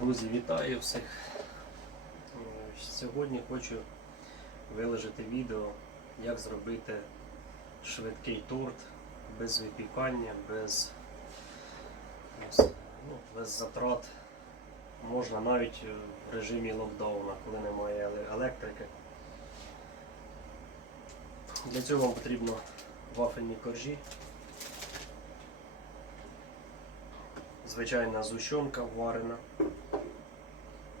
Друзі, вітаю всіх. Е, Сьогодні хочу виложити відео, як зробити швидкий торт без випікання, без, ну, без затрат. Можна навіть в режимі локдауна, коли немає електрики. Для цього вам потрібно вафельні коржі. Звичайна зущенка варена,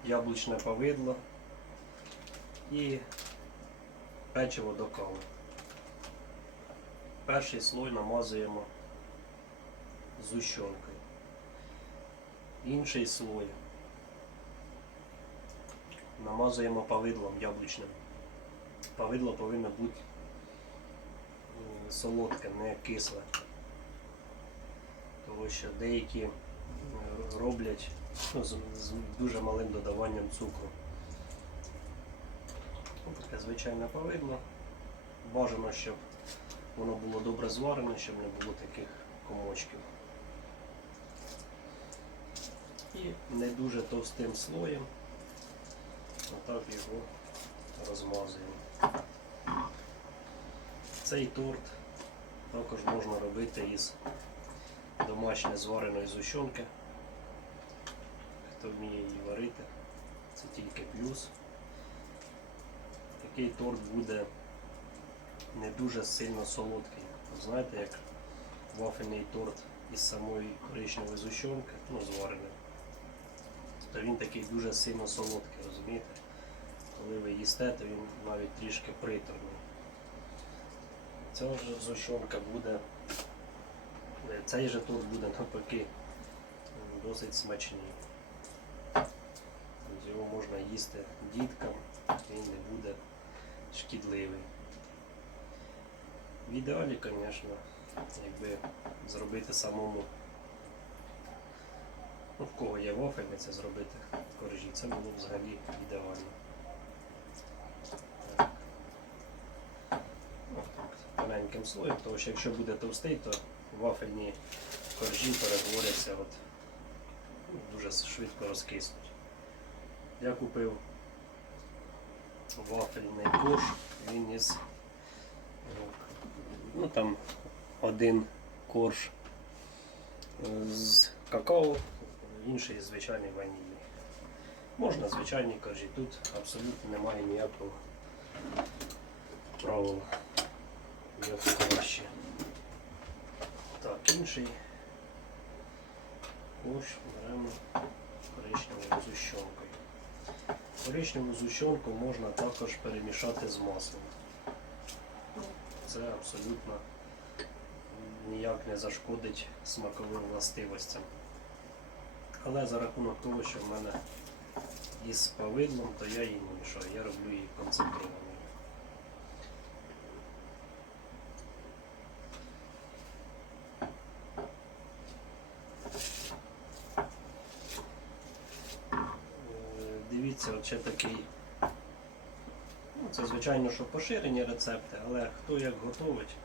яблучне повидло і печиво до кави. Перший слой намазуємо зущенкою. Інший слой намазуємо повидлом яблучним. Повидло повинно бути солодке, не кисле. Тому що деякі е, роблять ну, з, з дуже малим додаванням цукру. Ось Таке звичайне повидло. Бажано, щоб воно було добре зварене, щоб не було таких комочків. І не дуже товстим слоєм отак його розмазуємо. Цей торт також можна робити із домашньої звареної зущенки. Хто вміє її варити, це тільки плюс. Такий торт буде не дуже сильно солодкий. Знаєте, як вафельний торт із самої коричневої зущенки, ну, зварений, то він такий дуже сильно солодкий, розумієте? Коли ви їсте, то він навіть трішки приторний. Ця ж зущенка буде Цей же торт буде навпаки досить смачний. Його можна їсти діткам, він не буде шкідливий. В ідеалі, звісно, якби зробити самому, ну, в кого є вафельниця, зробити коржі, це було взагалі ідеально. Тоненьким слоєм, тому що якщо буде товстий, то вафельні коржі перетворяться от, дуже швидко розкиснуть. Я купив вафельний корж, він із ну там один корж е, з какао, інший звичайний ванільний. Можна звичайні коржі, тут абсолютно немає ніякого правила. Як краще. Так, інший корж беремо коричневою зущенкою. Коричневу зущенку можна також перемішати з маслом. Це абсолютно ніяк не зашкодить смаковим властивостям. Але за рахунок того, що в мене із павидлом, то я її не мішаю, я роблю її концентрованою. Дивіться, от такий. Ну, це звичайно, що поширені рецепти, але хто як готовить,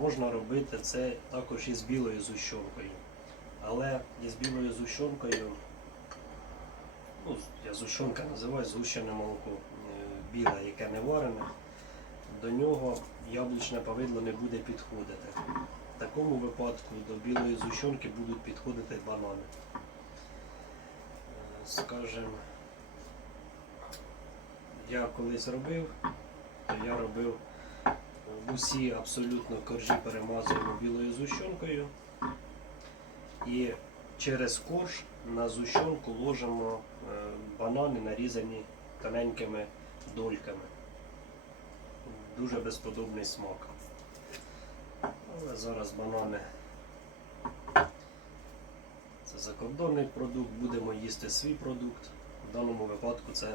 можна робити це також із білою зущенкою. Але із білою зущенкою, ну, я зущенка називаю згущене молоко е, біле, яке не варене, до нього яблучне повидло не буде підходити. В такому випадку до білої зущенки будуть підходити банани. Е, Скажем, я колись робив, то я робив усі абсолютно коржі перемазуємо білою зущенкою. І через корж на зущенку ложимо е, банани, нарізані тоненькими дольками. Дуже безподобний смак. Але зараз банани це закордонний продукт, будемо їсти свій продукт. В даному випадку це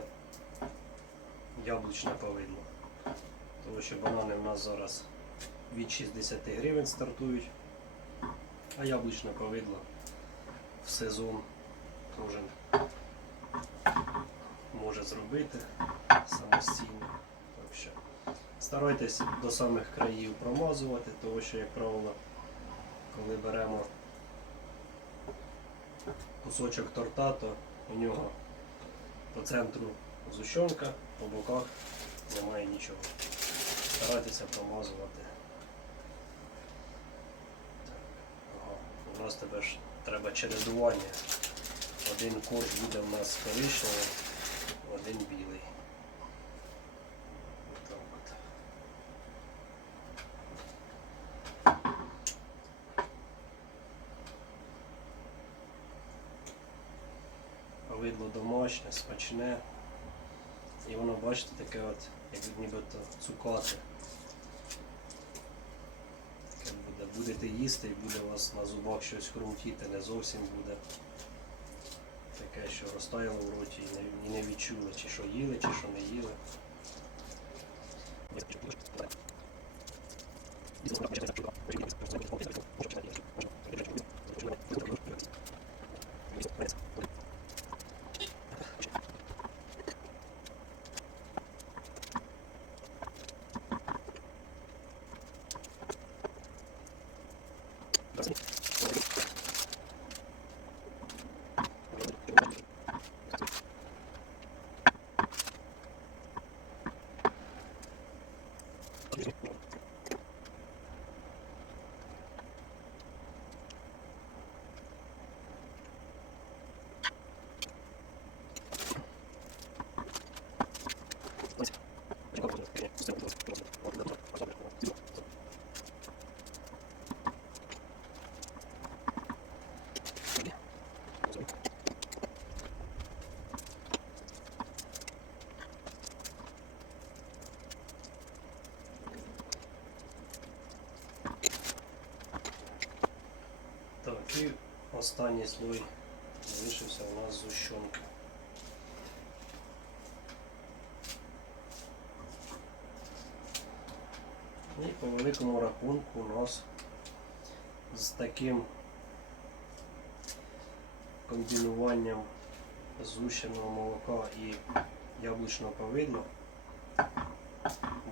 яблучне повидло. Тому що банани в нас зараз від 60 гривень стартують, а яблучне повидло в сезон кожен може зробити самостійно. Старайтесь до самих країв промазувати, тому що, як правило, коли беремо кусочок торта, то У нього по центру зущенка, по боках немає нічого. Старайтеся промазувати. Так, ага. У нас тепер ж треба чередування. Один корж буде у нас коричневий, один білий. Повидло домашнє, смачне. І воно, бачите, таке от, як нібито цукати. Таке буде. Будете їсти і буде у вас на зубах щось хрумтіти, не зовсім буде. Таке, що розтаяло в роті і не, і не відчули, чи що їли, чи що не їли. І останній слой залишився у нас зущенка. І по великому рахунку у нас з таким комбінуванням згущеного молока і яблучного повидла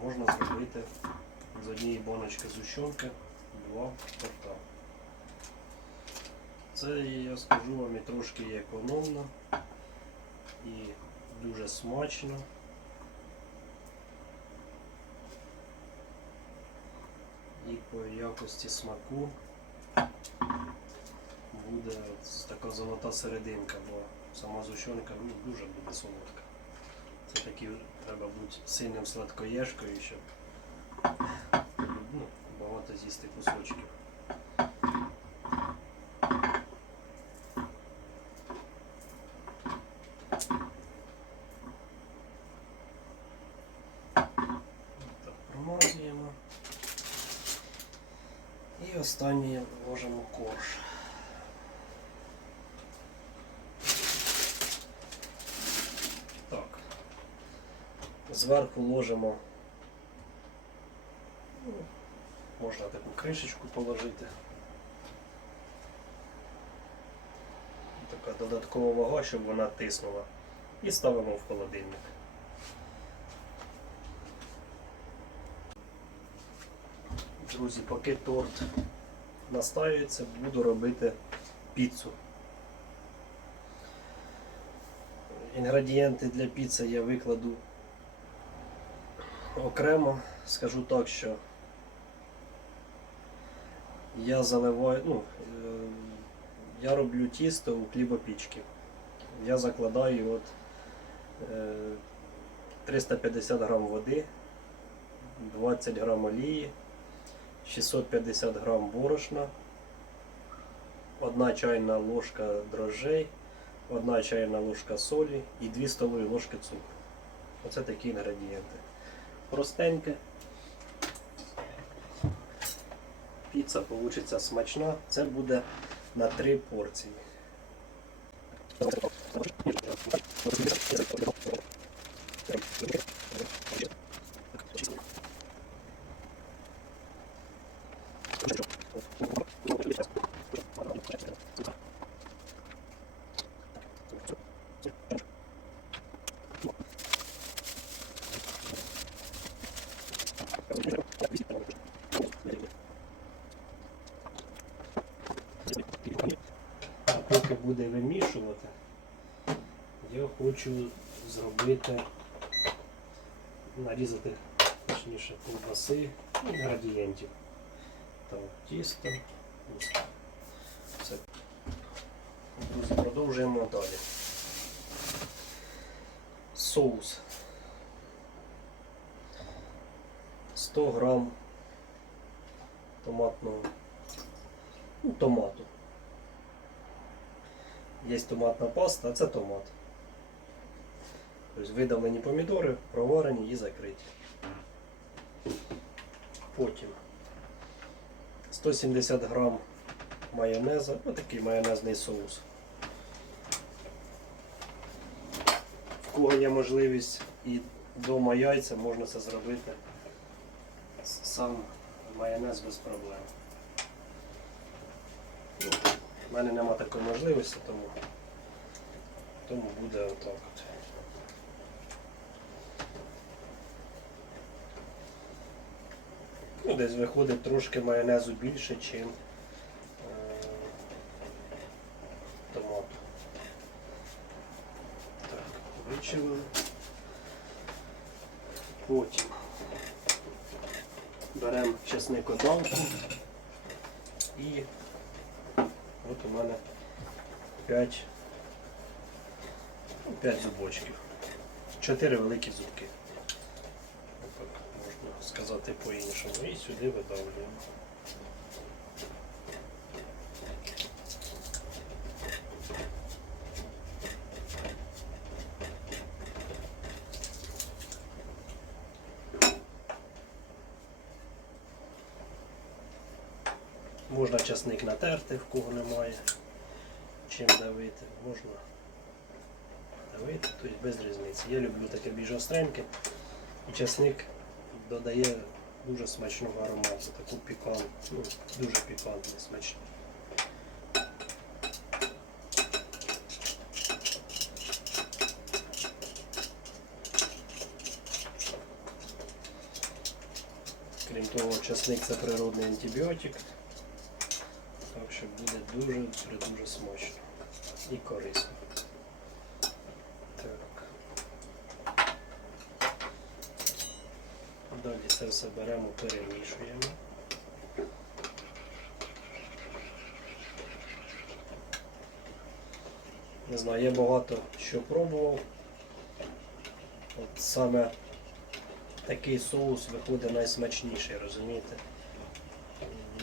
можна зробити з однієї баночки зущенки два торта. Це, я скажу вам, і трошки економно і дуже смачно. І по якості смаку буде така золота серединка, бо сама зущенка ну, дуже буде солодка. Це такі треба бути сильним сладкоєшкою, щоб ну, багато з'їсти кусочків. Так, промазуємо. Останнє вложимо корж. Так. Зверху ложимо. ну, Можна таку кришечку положити. Така додаткова вага, щоб вона тиснула. І ставимо в холодильник. Друзі, поки торт настаюється, буду робити піцу. Інгредієнти для піци я викладу окремо. Скажу так, що я заливаю, ну, е, я роблю тісто у хлібопічки. Я закладаю от е, 350 грам води, 20 грам олії, 650 грам борошна, 1 чайна ложка дрожжей, 1 чайна ложка солі і 2 столові ложки цукру. Оце такі інгредієнти. Простеньке. Піца вийде смачна. Це буде на 3 порції. Поки буде вимішувати, я хочу зробити, нарізати точніше ковбаси і градієнтів. Так, тісто. ось. Все. Друзі, продовжуємо далі. Соус. 100 грам томатного ну, томату. Є томатна паста, а це томат. Тобто видавлені помідори, проварені і закриті. Потім 170 грам майонеза, отакий майонезний соус. В кого є можливість і вдома яйця, можна це зробити сам майонез без проблем. Ну, в мене нема такої можливості, тому, тому буде отак от. Десь виходить трошки майонезу більше, ніж е, томату. Так, вичавили. Потім беремо чесникодавку і от у мене 5, 5 зубочків. 4 великі зубки. Сказати по-іншому. І сюди видавлюємо. Можна часник натерти, в кого немає. Чим давити, можна давити, тобто без різниці. Я люблю таке більш остреньке. І часник додає дуже смачного аромату, таку пікантну, ну, дуже пікантний смачний. Крім того, часник це природний антибіотик. Так що буде дуже дуже смачно і корисно. Так. Далі це все беремо, перемішуємо. Не знаю, я багато що пробував. От саме такий соус виходить найсмачніший, розумієте?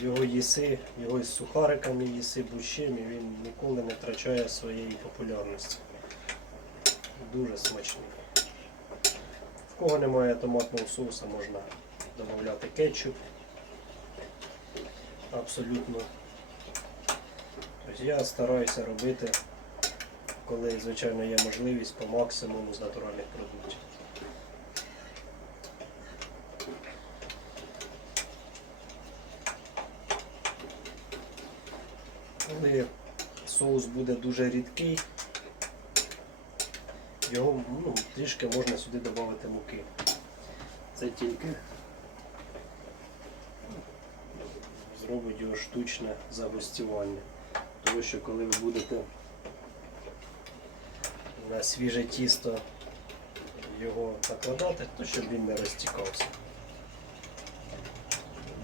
Його їси, його із сухариками їси, будь-чим, і він ніколи не втрачає своєї популярності. Дуже смачний. В кого немає томатного соуса, можна додати кетчуп. Абсолютно. Тобто я стараюся робити, коли, звичайно, є можливість по максимуму з натуральних продуктів. Коли соус буде дуже рідкий, його ну, трішки можна сюди додати муки. Це тільки зробить його штучне загустювання. Тому що коли ви будете на свіже тісто його накладати, то щоб він не розтікався.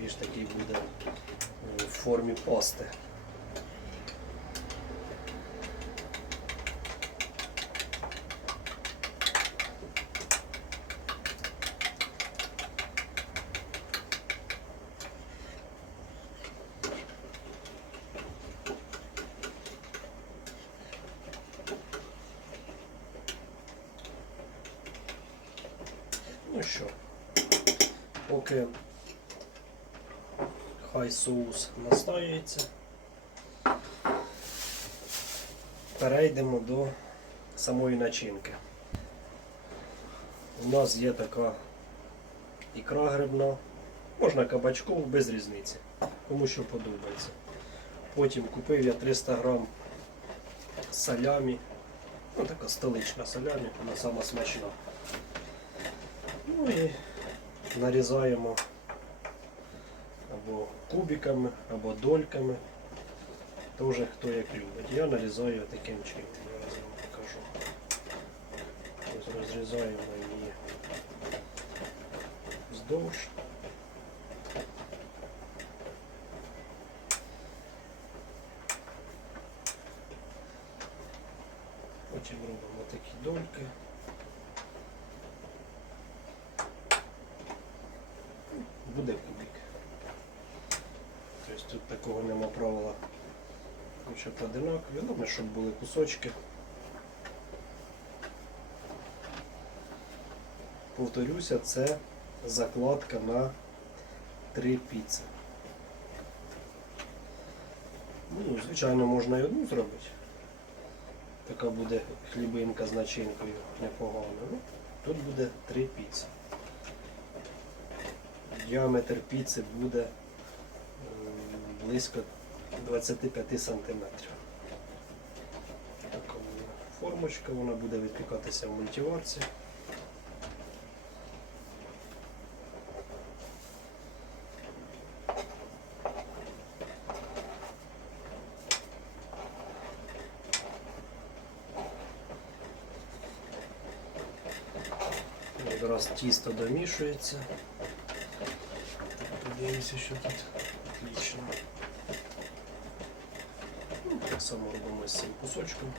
Більш такий буде е, в формі пасти. Ну що, поки хай соус настаюється, перейдемо до самої начинки. У нас є така ікра грибна, можна кабачкову без різниці, кому що подобається. Потім купив я 300 грам салямі, ну така столична салямі, вона сама смачна. Ну і нарізаємо або кубиками, або дольками. Тоже хто як любить. Я нарізаю таким чином. Я вам покажу. розрізаємо її вздовж. Потім робимо такі дольки. Буде кубик. Тобто тут такого нема правила. Хоча одинакові, головне, щоб були кусочки. Повторюся, це закладка на три піци. Ну, звичайно, можна і одну зробити. Така буде хлібинка з начинкою непогана. Ну, тут буде три піци. Діаметр піци буде близько 25 сантиметрів. Формочка, вона буде випікатися в мультиварці. Якраз тісто домішується. Подивимося, що тут отлично. Ну, так само робимо з цим кусочком.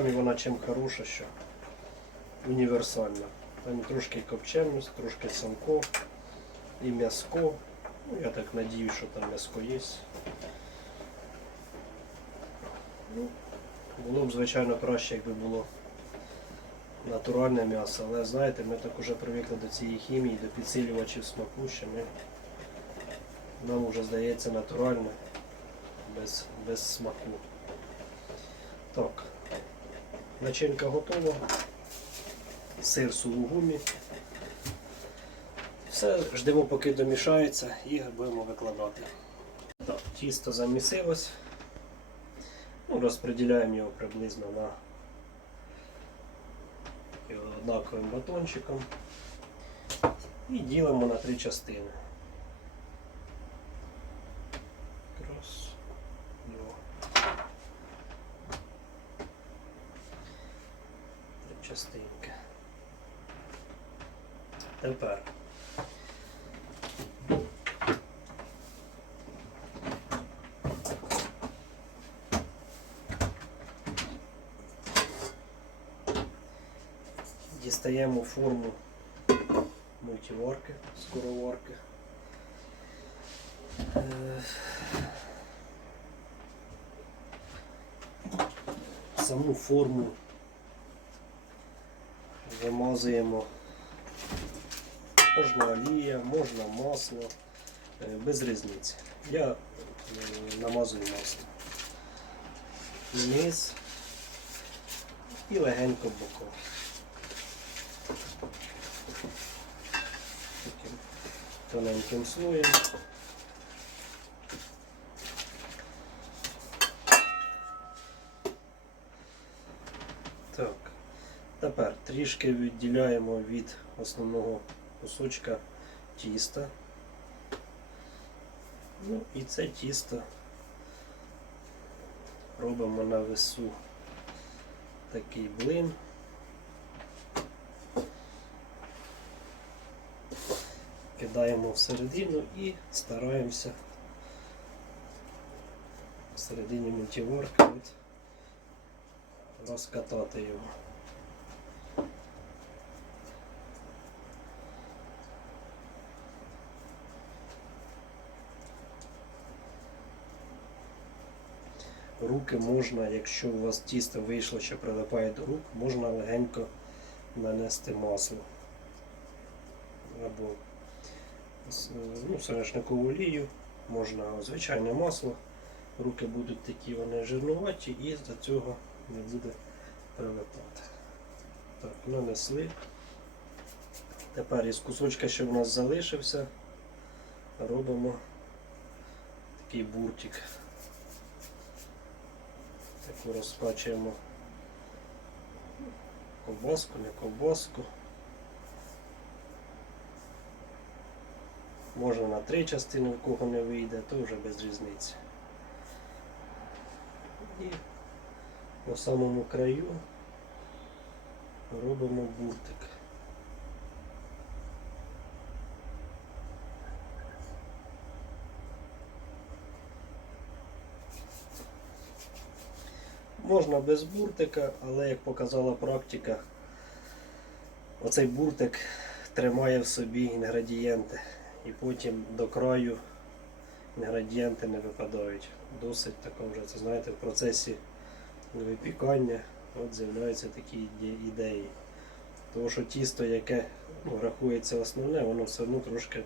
Салямі вона чим хороша, що універсальна. Там трошки копченість, трошки салко і м'яско. Ну, я так надію, що там м'яско є. Ну, було б, звичайно, краще, якби було натуральне м'ясо, але знаєте, ми так уже привикли до цієї хімії, до підсилювачів смаку, що ми, нам вже здається натуральне, без, без смаку. Так, начинка готова. Сир сулугумі. Все, ждемо, поки домішається і будемо викладати. Так, тісто замісилось. Ну, розподіляємо його приблизно на однаковим батончиком і ділимо на три частини. Раз, два. Три частинки. Тепер дістаємо форму мультиварки, скороварки. Е, Саму форму вимазуємо. Можна олія, можна масло, е, без різниці. Я е, намазую масло. Низ і легенько боком. Таким тоненьким слоєм. Так. Тепер трішки відділяємо від основного кусочка тіста. Ну і це тісто робимо на весу такий блин. Кидаємо всередину і стараємося всередині мультиварки розкатати його. Руки можна, якщо у вас тісто вийшло, що прилипає до рук, можна легенько нанести масло. Або ну, соняшникову олію, можна звичайне масло. Руки будуть такі вони жирнуваті і з цього не буде прилипати. Так, нанесли. Тепер із кусочка, що в нас залишився, робимо такий буртик. Таку розпачуємо ковбаску, не ковбаску. Можна на три частини, в кого не вийде, то вже без різниці. І по самому краю робимо буртик. Можна без буртика, але як показала практика, оцей буртик тримає в собі інгредієнти і потім до краю інгредієнти не випадають. Досить тако вже, це знаєте, в процесі випікання от з'являються такі ідеї. Тому що тісто, яке ну, рахується основне, воно все одно трошки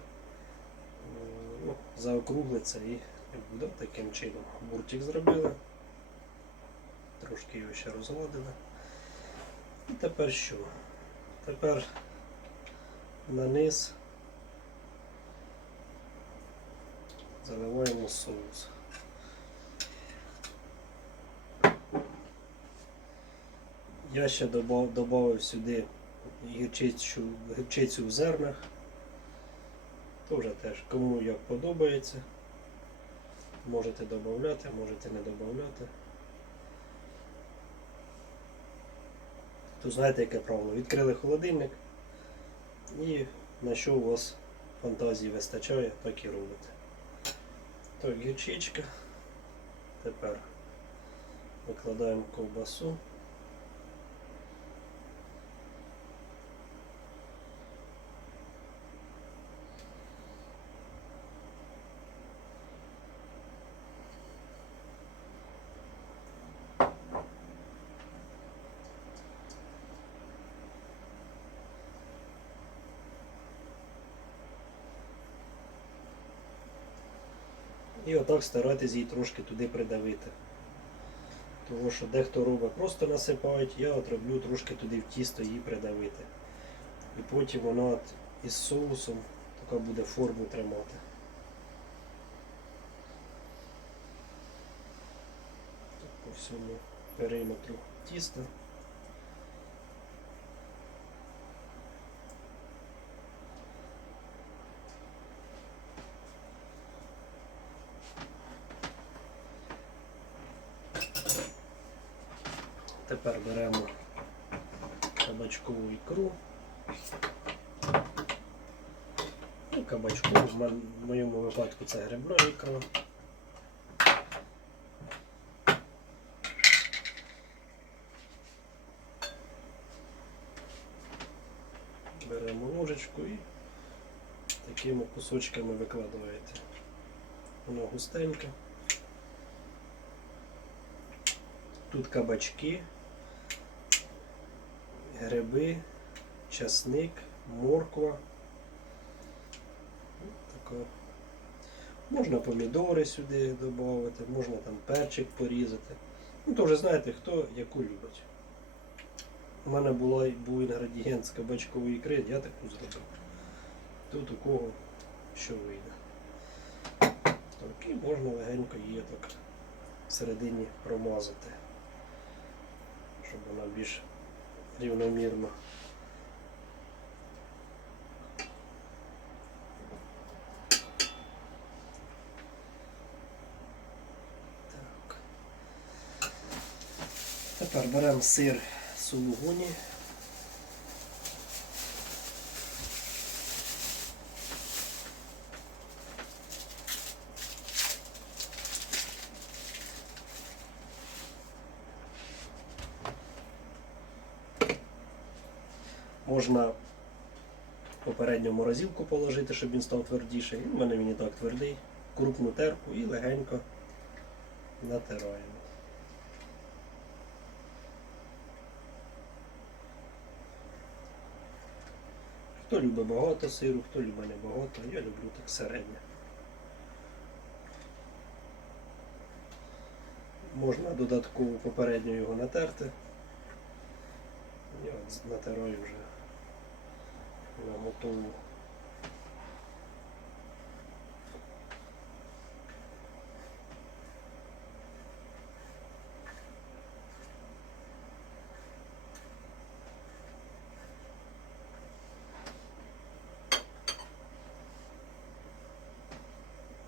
ну, заокруглиться і буде таким чином. Буртик зробили. Трошки його ще розгладили. І тепер що? Тепер на низ заливаємо соус. Я ще додав сюди гірчицю, гірчицю в зернах. Теж теж, кому як подобається. Можете додати, можете не додати. То знаєте, яке правило? Відкрили холодильник і на що у вас фантазії вистачає, так і робите. Так, гірчичка. Тепер викладаємо ковбасу. І отак старайтесь її трошки туди придавити. Тому що дехто робить просто насипають, я от роблю трошки туди в тісто її придавити. І потім вона от із соусом така буде форму тримати. Так, по всьому периметру тіста. Тепер беремо кабачкову ікру. І кабачку, в мен- в моєму випадку це грибна ікра. Беремо ложечку і такими кусочками викладаєте. Воно густеньке. Тут кабачки, гриби, часник, морква. Така. Можна помідори сюди додати, можна там перчик порізати. Ну, то вже знаєте, хто яку любить. У мене була, був інгредієнт з кабачкової ікри, я таку зробив. Тут у кого що вийде. Так, можна легенько її так всередині промазати щоб вона більш рівномірно. Беремо сир сулугуні. Можна попередньо морозилку положити, щоб він став твердіший. У мене він і так твердий. Крупну терку і легенько натираємо. Хто любить багато сиру, хто любить небагато, я люблю так середнє. Можна додатково попередньо його натерти. Я натираю вже на готову.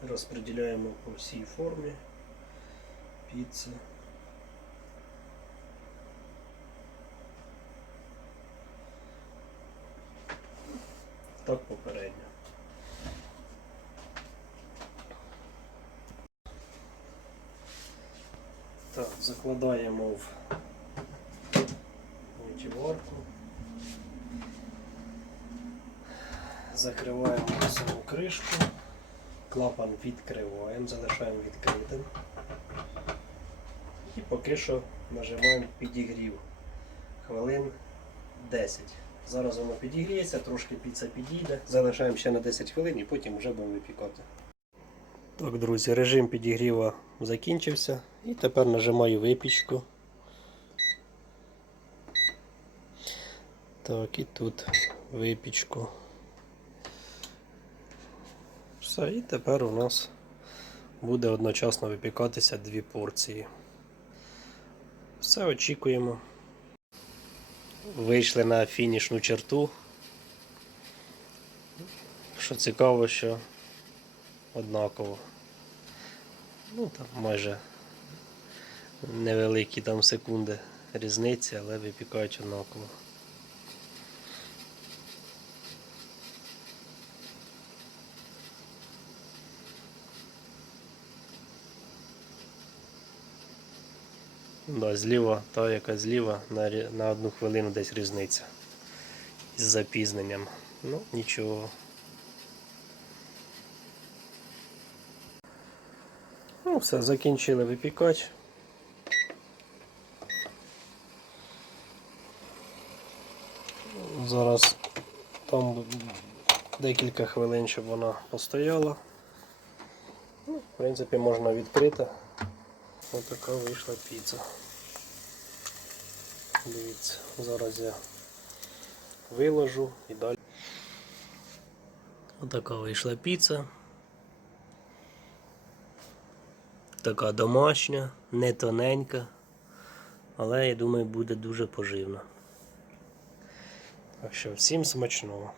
Розподіляємо по всій формі піци. Так попередньо. Так, закладаємо в мультиварку. Закриваємо саму кришку. Клапан відкриваємо, залишаємо відкритим. І поки що нажимаємо підігрів. Хвилин 10. Зараз воно підігріється, трошки піца підійде. Залишаємо ще на 10 хвилин і потім вже будемо випікати. Так, друзі, режим підігріва закінчився. І тепер нажимаю випічку. Так, і тут випічку. Все, і тепер у нас буде одночасно випікатися дві порції. Все очікуємо. Вийшли на фінішну черту. Що цікаво, що однаково. Ну там майже невеликі там секунди різниці, але випікають однаково. Да, зліва, та яка зліва, на, на одну хвилину десь різниця. Із запізненням. Ну, нічого. Ну, все, закінчили випікати. Зараз там декілька хвилин, щоб вона постояла. Ну, в принципі, можна відкрити. Ось така вийшла піца. Дивіться, зараз я виложу і далі. Ось така вийшла піца. Така домашня, не тоненька, але я думаю буде дуже поживна. Так що всім смачного.